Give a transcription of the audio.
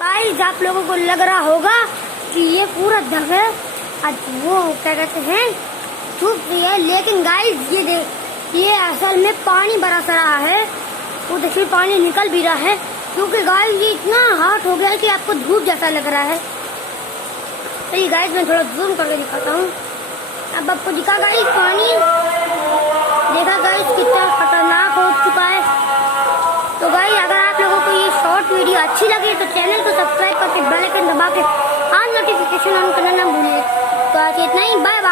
Guys आप लोगों को लग रहा होगा कि ये पूरा धग है, वो क्या कहते हैं धूप भी है, लेकिन गाइस ये असल में पानी बरस रहा है। वो देखिए पानी निकल भी रहा है, क्योंकि गाइस ये इतना हॉट हो गया है कि आपको धूप जैसा लग रहा है। तो ये गाइस मैं थोड़ा जूम करके दिखाता हूँ। अब आपको दिखा गाइस पानी, देखा गाइस कितना खतरनाक हो चुका है। तो गाइस अगर आप लोगों को ये शॉर्ट वीडियो अच्छी लगी तो चैनल को सब्सक्राइब करके बेल आइकन दबा के ऑल नोटिफिकेशन ऑन करना ना भूलिए। तो आज इतना ही, बाय बाय।